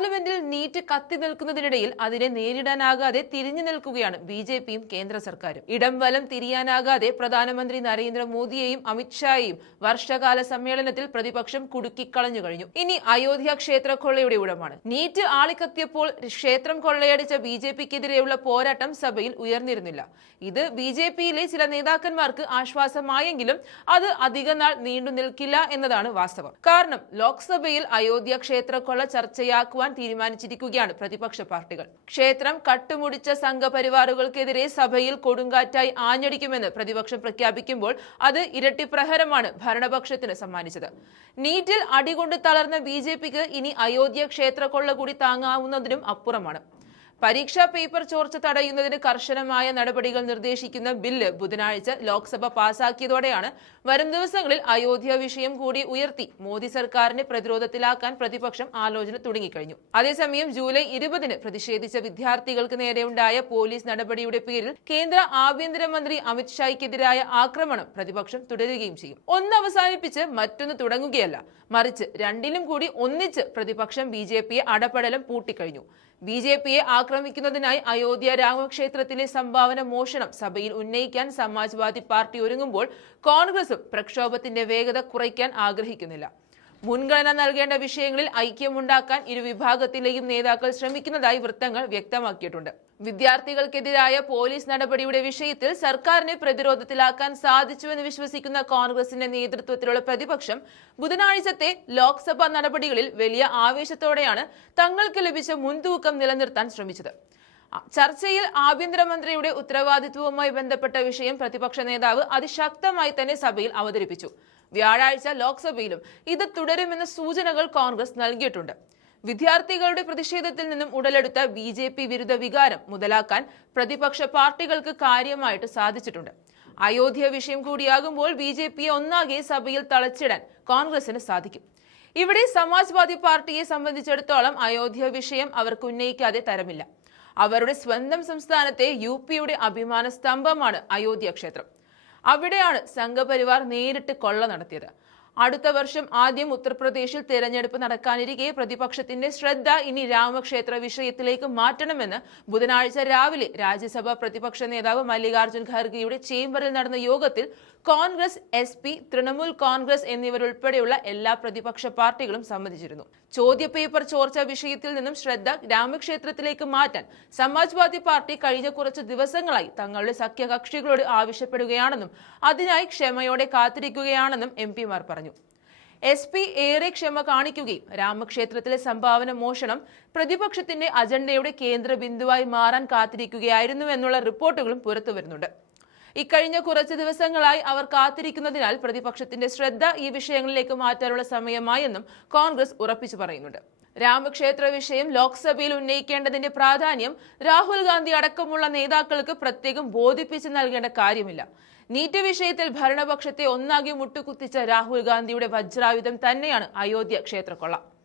പാർലമെന്റിൽ നീറ്റ് കത്തി നിൽക്കുന്നതിനിടയിൽ അതിനെ നേരിടാനാകാതെ തിരിഞ്ഞു നിൽക്കുകയാണ് ബിജെപിയും കേന്ദ്ര സർക്കാരും. ഇടം വലം തിരിയാനാകാതെ പ്രധാനമന്ത്രി നരേന്ദ്രമോദിയെയും അമിത്ഷായെയും വർഷകാല സമ്മേളനത്തിൽ പ്രതിപക്ഷം കുടുക്കിക്കളഞ്ഞു കഴിഞ്ഞു. ഇനി അയോധ്യ ക്ഷേത്ര കൊള്ളയുടെ ഊഴമാണ്. നീറ്റ് ആളിക്കത്തിയപ്പോൾ ക്ഷേത്രം കൊള്ളയടിച്ച ബിജെപിക്കെതിരെയുള്ള പോരാട്ടം സഭയിൽ ഉയർന്നിരുന്നില്ല. ഇത് ബിജെപിയിലെ ചില നേതാക്കന്മാർക്ക് ആശ്വാസമായെങ്കിലും അത് അധികനാൾ നീണ്ടു നിൽക്കില്ല എന്നതാണ് വാസ്തവം. കാരണം ലോക്സഭയിൽ അയോധ്യ ക്ഷേത്ര കൊള്ള ചർച്ചയാക്കുവാൻ തീരുമാനിച്ചിരിക്കുകയാണ് പ്രതിപക്ഷ പാർട്ടികൾ. ക്ഷേത്രം കട്ടുമുടിച്ച സംഘപരിവാറുകൾക്കെതിരെ സഭയിൽ കൊടുങ്കാറ്റായി ആഞ്ഞടിക്കുമെന്ന് പ്രതിപക്ഷം പ്രഖ്യാപിക്കുമ്പോൾ അത് ഇരട്ടി പ്രഹരമാണ് ഭരണപക്ഷത്തിന് സമ്മാനിച്ചത്. നീറ്റിൽ അടികൊണ്ട് തളർന്ന ബിജെപിക്ക് ഇനി അയോധ്യ ക്ഷേത്ര കൊള്ള കൂടി താങ്ങാവുന്നതിനും അപ്പുറമാണ്. പരീക്ഷാ പേപ്പർ ചോർച്ച തടയുന്നതിന് കർശനമായ നടപടികൾ നിർദ്ദേശിക്കുന്ന ബില്ല് ബുധനാഴ്ച ലോക്സഭ പാസാക്കിയതോടെയാണ് വരും ദിവസങ്ങളിൽ അയോധ്യ വിഷയം കൂടി ഉയർത്തി മോദി സർക്കാരിനെ പ്രതിരോധത്തിലാക്കാൻ പ്രതിപക്ഷം ആലോചന തുടങ്ങിക്കഴിഞ്ഞു. അതേസമയം ജൂലൈ 20-ന് പ്രതിഷേധിച്ച വിദ്യാർത്ഥികൾക്ക് നേരെയുണ്ടായ പോലീസ് നടപടിയുടെ പേരിൽ കേന്ദ്ര ആഭ്യന്തരമന്ത്രി അമിത്ഷായ്ക്കെതിരായ ആക്രമണം പ്രതിപക്ഷം തുടരുകയും ചെയ്യും. ഒന്ന് അവസാനിപ്പിച്ച് മറ്റൊന്ന് തുടങ്ങുകയല്ല, മറിച്ച് രണ്ടിലും കൂടി ഒന്നിച്ച് പ്രതിപക്ഷം ബിജെപിയെ അടപടലം പൂട്ടിക്കഴിഞ്ഞു. ബിജെപിയെ ആക്രമിക്കുന്നതിനായി അയോധ്യ രാമക്ഷേത്രത്തിലെ സംഭാവന മോഷണം സഭയിൽ ഉന്നയിക്കാൻ സമാജ്വാദി പാർട്ടി ഒരുങ്ങുമ്പോൾ കോൺഗ്രസും പ്രക്ഷോഭത്തിന്റെ വേഗത കുറയ്ക്കാൻ ആഗ്രഹിക്കുന്നില്ല. മുൻഗണന നൽകേണ്ട വിഷയങ്ങളിൽ ഐക്യമുണ്ടാക്കാൻ ഇരുവിഭാഗത്തിലെയും നേതാക്കൾ ശ്രമിക്കുന്നതായി വൃത്തങ്ങൾ വ്യക്തമാക്കിയിട്ടുണ്ട്. വിദ്യാർത്ഥികൾക്കെതിരായ പോലീസ് നടപടിയുടെ വിഷയത്തിൽ സർക്കാരിനെ പ്രതിരോധത്തിലാക്കാൻ സാധിച്ചുവെന്ന് വിശ്വസിക്കുന്ന കോൺഗ്രസിന്റെ നേതൃത്വത്തിലുള്ള പ്രതിപക്ഷം ബുധനാഴ്ചത്തെ ലോക്സഭാ നടപടികളിൽ വലിയ ആവേശത്തോടെയാണ് തങ്ങൾക്ക് ലഭിച്ച മുൻതൂക്കം നിലനിർത്താൻ ശ്രമിച്ചത്. ചർച്ചയിൽ ആഭ്യന്തരമന്ത്രിയുടെ ഉത്തരവാദിത്വവുമായി ബന്ധപ്പെട്ട വിഷയം പ്രതിപക്ഷ നേതാവ് അതിശക്തമായി തന്നെ സഭയിൽ അവതരിപ്പിച്ചു. വ്യാഴാഴ്ച ലോക്സഭയിലും ഇത് തുടരുമെന്ന സൂചനകൾ കോൺഗ്രസ് നൽകിയിട്ടുണ്ട്. വിദ്യാർത്ഥികളുടെ പ്രതിഷേധത്തിൽ നിന്നും ഉടലെടുത്ത ബിജെപി വിരുദ്ധ വികാരം മുതലാക്കാൻ പ്രതിപക്ഷ പാർട്ടികൾക്ക് കാര്യമായിട്ട് സാധിച്ചിട്ടുണ്ട്. അയോധ്യ വിഷയം കൂടിയാകുമ്പോൾ ബിജെപിയെ ഒന്നാകെ സഭയിൽ തളച്ചിടാൻ കോൺഗ്രസിന് സാധിക്കും. ഇവിടെ സമാജ്വാദി പാർട്ടിയെ സംബന്ധിച്ചിടത്തോളം അയോധ്യ വിഷയം അവർക്ക് ഉന്നയിക്കാതെ തരമില്ല. അവരുടെ സ്വന്തം സംസ്ഥാനത്തെ യുപിയുടെ അഭിമാന സ്തംഭമാണ് അയോധ്യ ക്ഷേത്രം. അവിടെയാണ് സംഘപരിവാർ നേരിട്ട് കൊള്ള നടത്തിയത്. അടുത്ത വർഷം ആദ്യം ഉത്തർപ്രദേശിൽ തെരഞ്ഞെടുപ്പ് നടക്കാനിരിക്കെ പ്രതിപക്ഷത്തിന്റെ ശ്രദ്ധ ഇനി രാമക്ഷേത്ര വിഷയത്തിലേക്ക് മാറ്റണമെന്ന് ബുധനാഴ്ച രാവിലെ രാജ്യസഭാ പ്രതിപക്ഷ നേതാവ് മല്ലികാർജ്ജുൻ ഖാർഗെയുടെ ചേംബറിൽ നടന്ന യോഗത്തിൽ കോൺഗ്രസ്, SP, തൃണമൂൽ കോൺഗ്രസ് എന്നിവരുൾപ്പെടെയുള്ള എല്ലാ പ്രതിപക്ഷ പാർട്ടികളും സമ്മതിച്ചിരുന്നു. ചോദ്യപേപ്പർ ചോർച്ച വിഷയത്തിൽ നിന്നും ശ്രദ്ധ രാമക്ഷേത്രത്തിലേക്ക് മാറ്റാൻ സമാജ്വാദി പാർട്ടി കഴിഞ്ഞ കുറച്ചു ദിവസങ്ങളായി തങ്ങളുടെ സഖ്യകക്ഷികളോട് ആവശ്യപ്പെടുകയാണെന്നും അതിനായി ക്ഷമയോടെ കാത്തിരിക്കുകയാണെന്നും MP-മാർ പറഞ്ഞു. SP ഏറെ ക്ഷമ കാണിക്കുകയും രാമക്ഷേത്രത്തിലെ സംഭാവന മോഷണം പ്രതിപക്ഷത്തിന്റെ അജണ്ടയുടെ കേന്ദ്ര ബിന്ദുവായി മാറാൻ കാത്തിരിക്കുകയായിരുന്നു എന്നുള്ള റിപ്പോർട്ടുകളും പുറത്തുവരുന്നുണ്ട്. ഇക്കഴിഞ്ഞ കുറച്ച് ദിവസങ്ങളായി അവർ കാത്തിരിക്കുന്നതിനാൽ പ്രതിപക്ഷത്തിന്റെ ശ്രദ്ധ ഈ വിഷയങ്ങളിലേക്ക് മാറ്റാനുള്ള സമയമായെന്നും കോൺഗ്രസ് ഉറപ്പിച്ചു പറയുന്നുണ്ട്. രാമക്ഷേത്ര വിഷയം ലോക്സഭയിൽ ഉന്നയിക്കേണ്ടതിന്റെ പ്രാധാന്യം രാഹുൽ ഗാന്ധി അടക്കമുള്ള നേതാക്കൾക്ക് പ്രത്യേകം ബോധിപ്പിച്ച് നൽകേണ്ട കാര്യമില്ല. നീറ്റ് വിഷയത്തിൽ ഭരണപക്ഷത്തെ ഒന്നാകെ മുട്ടുകുത്തിച്ച രാഹുൽ ഗാന്ധിയുടെ വജ്രായുധം തന്നെയാണ് അയോധ്യ ക്ഷേത്രക്കൊള്ള.